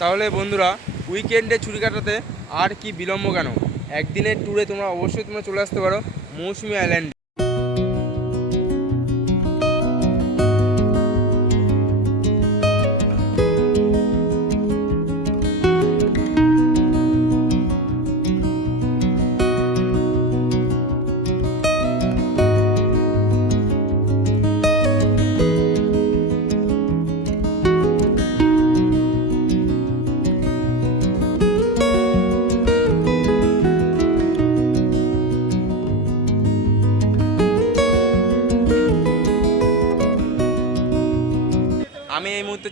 তাহলে বন্ধুরা উইকেন্ডে ছুটি কাটাতে আর কি বিলম্ব কেন? একদিনের ট্যুরে তোমরা অবশ্যই তোমরা চলে আসতে পারো মৌসুমি আইল্যান্ড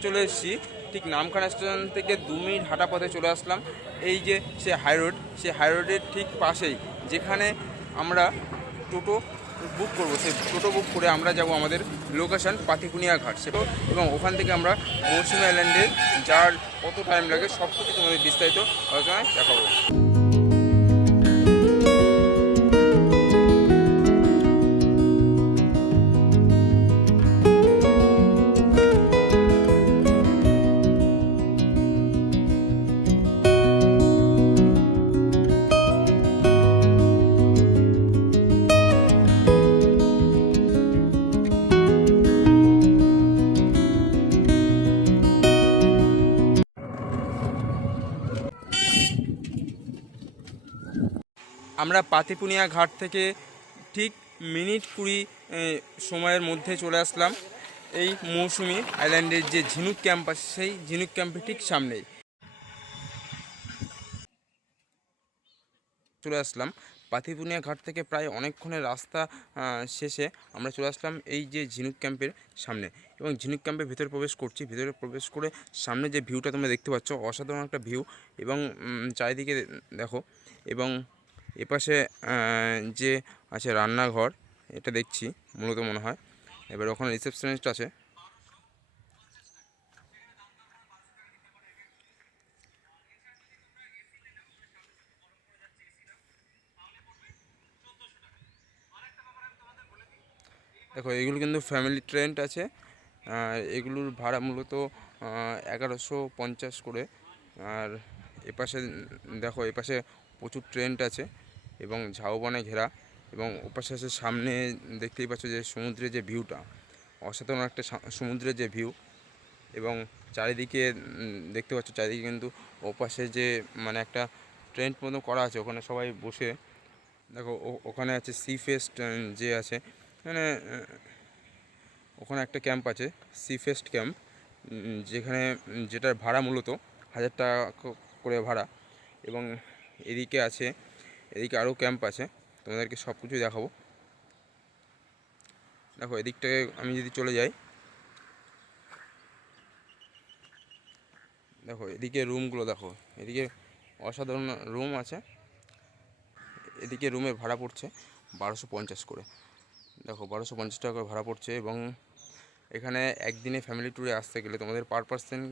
চলে এসেছি। ঠিক নামখানা স্টেশন থেকে দু মিনিট হাঁটা পথে চলে আসলাম। এই যে সে হাই রোড, সে হাই রোডের ঠিক পাশেই, যেখানে আমরা টোটো বুক করব। সেই টোটো বুক করে আমরা যাব আমাদের লোকেশান পাতিকুনিয়া ঘাট। সেটা এবং ওখান থেকে আমরা মৌসুমি আইল্যান্ডে যার কত টাইম লাগে সব কিছু তোমাদের বিস্তারিত আলোচনায় দেখাবো। আমরা পাতিপুনিয়া ঘাট থেকে ঠিক মিনিট কুড়ি সময়ের মধ্যে চলে আসলাম এই মৌসুমি আইল্যান্ডের যে ঝিনুক ক্যাম্প আছে, সেই ঝিনুক ক্যাম্পের ঠিক সামনেই। চলে আসলাম। পাতিপুনিয়া ঘাট থেকে প্রায় অনেকক্ষণের রাস্তা শেষে আমরা চলে আসলাম এই যে ঝিনুক ক্যাম্পের সামনে এবং ঝিনুক ক্যাম্পের ভিতরে প্রবেশ করছি। ভিতরে প্রবেশ করে সামনে যে ভিউটা তোমরা দেখতে পাচ্ছ, অসাধারণ একটা ভিউ এবং চারিদিকে দেখো এবং এপাশে যে আছে রান্নাঘর, এটা দেখছি, মূলত মনে হয়। এবার ওখানে রিসেপশনিস্ট আছে। দেখো, এগুলো কিন্তু ফ্যামিলি ট্রেন্ট আছে। এগুলোর ভাড়া মূলত এগারোশো পঞ্চাশ করে। আর এপাশে, দেখো, এপাশে প্রচুর ট্রেন্ট আছে। এবং ঝাউবনে ঘেরা এবং ওপাশে আছে সামনে দেখতেই পাচ্ছ যে সমুদ্রের যে ভিউটা অসাধারণ একটা সমুদ্রের যে ভিউ এবং চারিদিকে দেখতে পাচ্ছ চারিদিকে কিন্তু ওপাশে যে মানে একটা ট্রেন্ট মতো করা আছে, ওখানে সবাই বসে, দেখো ওখানে আছে সি ফেস্ট যে আছে মানে ওখানে একটা ক্যাম্প আছে সি ফেস্ট ক্যাম্প যেখানে যেটার ভাড়া মূলত হাজার টাকা করে ভাড়া এবং এদিকে আছে এদিকে আরও ক্যাম্প আছে, তোমাদেরকে সব কিছুই দেখাবো। দেখো, এদিকটায় আমি যদি চলে যাই, দেখো, এদিকে রুমগুলো দেখো, এদিকে অসাধারণ রুম আছে, এদিকে রুমের ভাড়া পড়ছে বারোশো পঞ্চাশ করে। দেখো, বারোশো পঞ্চাশ টাকা করে ভাড়া পড়ছে এবং এখানে একদিনে ফ্যামিলি ট্যুরে আসতে গেলে তোমাদের পার পার্সেন্ট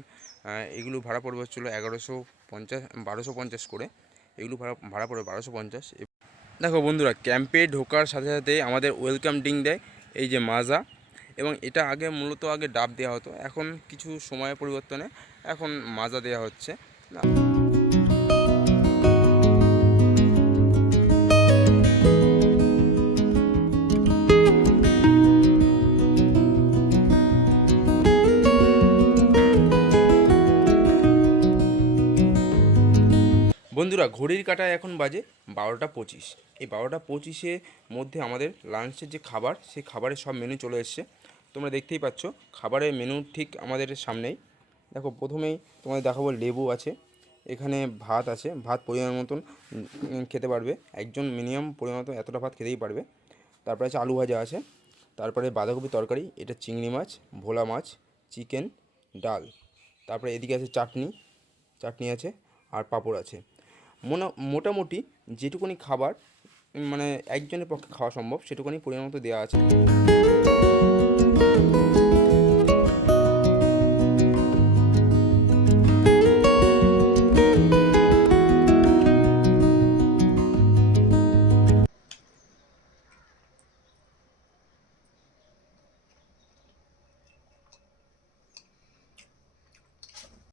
এগুলো ভাড়া পড়বে হচ্ছিল এগারোশো পঞ্চাশ, বারোশো পঞ্চাশ করে। এগুলো ভাড়া ভাড়া পড়বে বারোশো পঞ্চাশ। দেখো বন্ধুরা, ক্যাম্পে ঢোকার সাথে সাথে আমাদের ওয়েলকাম ড্রিঙ্ক দেয় এই যে মাজা। এবং এটা আগে মূলত আগে ডাব দেওয়া হতো, এখন কিছু সময়ের পরিবর্তনে এখন মাজা দেওয়া হচ্ছে। না। বন্ধুরা, ঘড়ির কাটায় এখন বাজে বারোটা পঁচিশ। এই বারোটা পঁচিশে মধ্যে আমাদের লাঞ্চের যে খাবার, সেই খাবারের সব মেনু চলে এসছে। তোমরা দেখতেই পাচ্ছ, খাবারের মেনু ঠিক আমাদের সামনেই। দেখো, প্রথমেই তোমাদের দেখাবো লেবু আছে, এখানে ভাত আছে। ভাত পরিমাণ মতন খেতে পারবে। একজন মিনিমাম পরিমাণ মতো এতটা ভাত খেতেই পারবে। তারপরে আছে আলু ভাজা আছে। তারপরে বাঁধাকপি তরকারি, এটা চিংড়ি মাছ, ভোলা মাছ চিকেন ডাল। তারপরে এদিকে আছে চাটনি চাটনি আছে, আর পাঁপড় আছে। মোটামুটি যেটুকুনি খাবার মানে একজনের পক্ষে খাওয়া সম্ভব, সেটুকুনি পরিমাণ মতো দেওয়া আছে।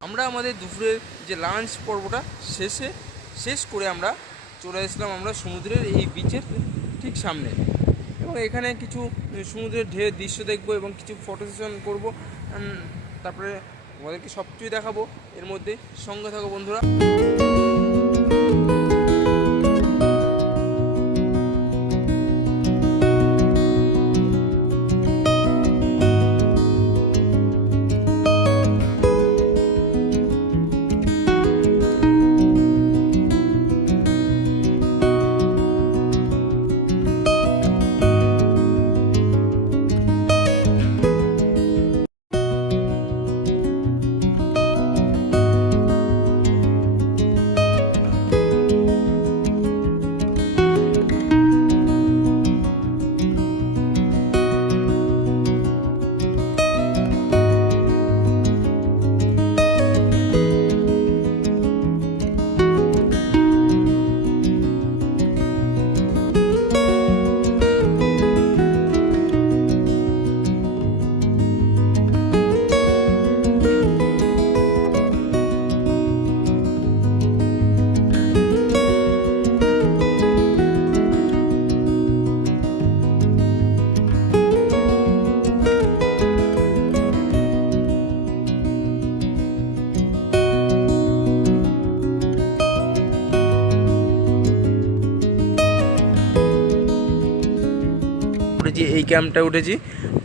আমরা আমাদের দুপুরের যে লাঞ্চ পর্বটা, শেষে শেষ করে আমরা চলে আসলাম আমরা সমুদ্রের এই বিচের ঠিক সামনে। এবং এখানে কিছু সমুদ্রের ঢের দৃশ্য দেখব এবং কিছু ফটো সেশন করব। তারপরে আমাদেরকে সব কিছুই দেখাবো। এর মধ্যে সঙ্গে থাকো বন্ধুরা। উঠেছি, এই ক্যাম্পটা উঠেছি।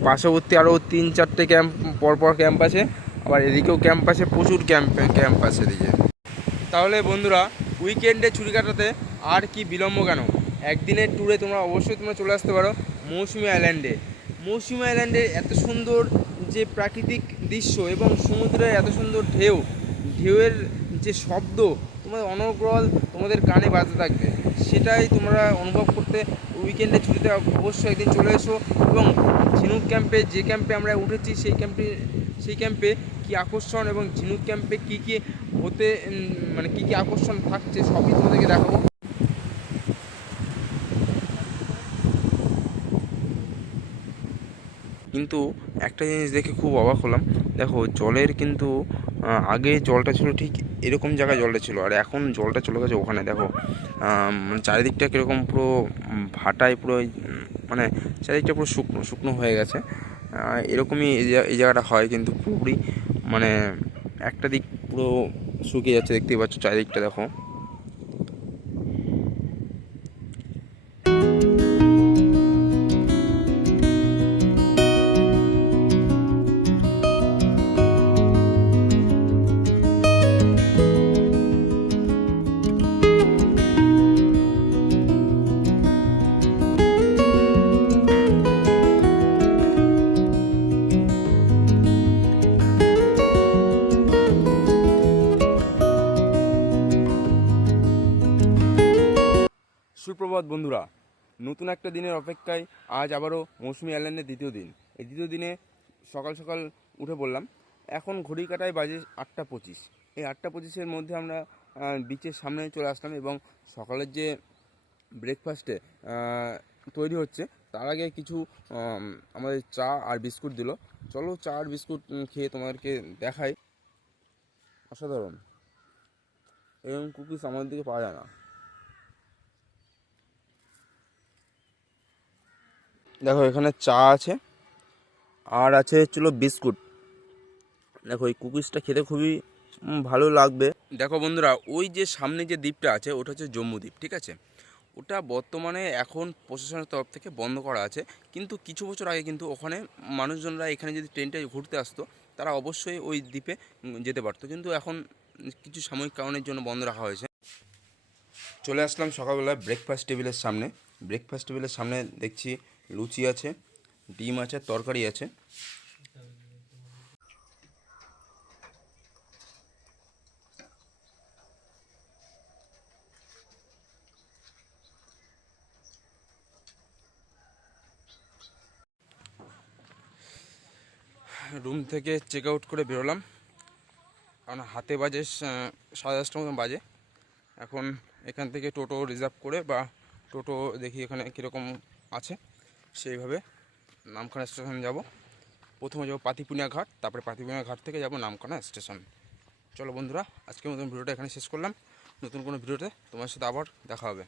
পার্শ্ববর্তী আরও তিন, চারটে ক্যাম্প পরপর ক্যাম্প আছে। আবার এদিকেও ক্যাম্প আছে, প্রচুর ক্যাম্প ক্যাম্প আছে এদিকে। তাহলে বন্ধুরা উইকেন্ডে ছুটি কাটাতে আর কি বিলম্ব কেন? একদিনের ট্যুরে তোমরা অবশ্যই তোমরা চলে আসতে পারো মৌসুমি আইল্যান্ডে মৌসুমি আইল্যান্ডের এত সুন্দর যে প্রাকৃতিক দৃশ্য এবং সমুদ্রের এত সুন্দর ঢেউ, ঢেউয়ের যে শব্দ, তোমাদের অনর্গল তোমাদের কানে বাজতে থাকবে। সেটাই তোমরা অনুভব করতে উইকেন্ডে ছুটিতে অবশ্যই একদিন চলে এসো এবং ঝিনুক ক্যাম্পে যে ক্যাম্পে আমরা উঠেছি, সেই ক্যাম্পে সেই ক্যাম্পে কী আকর্ষণ এবং ঝিনুক ক্যাম্পে কী কী হতে মানে কী কী আকর্ষণ থাকছে সবই তোমাদেরকে দেখাবো। কিন্তু একটা জিনিস দেখে খুব অবাক হলাম। দেখো, জলের কিন্তু আগে জলটা ছিল ঠিক এরকম জায়গায় জলটা ছিল, আর এখন জলটা চলে গেছে ওখানে। দেখো মানে চারিদিকটা কীরকম পুরো ভাটায় পুরো মানে চারিদিকটা পুরো শুকনো শুকনো হয়ে গেছে। এরকমই এই জায়গাটা হয় কিন্তু পুরোপুরি মানে একটা দিক পুরো শুকিয়ে যাচ্ছে, দেখতেই পাচ্ছ চারিদিকটা, দেখো। সুপ্রভাত বন্ধুরা। নতুন একটা দিনের অপেক্ষায় আজ আবারও মৌসুমি আইল্যান্ডের দ্বিতীয় দিন। এই দ্বিতীয় দিনে সকাল সকাল উঠে পড়লাম। এখন ঘড়ি কাটায় বাজে আটটা পঁচিশ। এই আটটা পঁচিশের মধ্যে আমরা বিচের সামনে চলে আসলাম এবং সকালের যে ব্রেকফাস্টে তৈরি হচ্ছে, তার আগে কিছু আমাদের চা আর বিস্কুট দিল। চলো চা আর বিস্কুট খেয়ে তোমাদেরকে দেখাই। অসাধারণ। এরকম কুকিজ আমাদের দিকে পাওয়া যায় না। দেখো, এখানে চা আছে আর আছে হচ্ছিল বিস্কুট। দেখো, এই কুকিজটা খেতে খুবই ভালো লাগবে। দেখো বন্ধুরা, ওই যে সামনে যে দ্বীপটা আছে, ওটা হচ্ছে জম্মু দ্বীপ, ঠিক আছে? ওটা বর্তমানে এখন প্রশাসনের তরফ থেকে বন্ধ করা আছে। কিন্তু কিছু বছর আগে কিন্তু ওখানে মানুষজনরা এখানে যদি ট্রেনটা ঘুরতে আসতো, তারা অবশ্যই ওই দ্বীপে যেতে পারতো। কিন্তু এখন কিছু সাময়িক কারণের জন্য বন্ধ রাখা হয়েছে। চলে আসলাম সকালবেলা ব্রেকফাস্ট টেবিলের সামনে। ব্রেকফাস্ট টেবিলের সামনে দেখছি লুচি আছে, ডিম আছে, তরকারি আছে। রুম থেকে চেক আউট করে বেরোলাম। কারণ হাতে বাজে সাড়ে দশটার মতন বাজে। এখন এখান থেকে টোটো রিজার্ভ করে বা টোটো দেখি এখানে কীরকম আছে। সেইভাবে নামখানা স্টেশন যাব। প্রথমে যাব পাতিপুনিয়া ঘাট, তারপরে পাতিপুনিয়া ঘাট থেকে যাব নামখানা স্টেশন। চলো বন্ধুরা আজকে মতন ভিডিওটা এখানে শেষ করলাম। নতুন কোনো ভিডিওতে তোমার সাথে আবার দেখা হবে।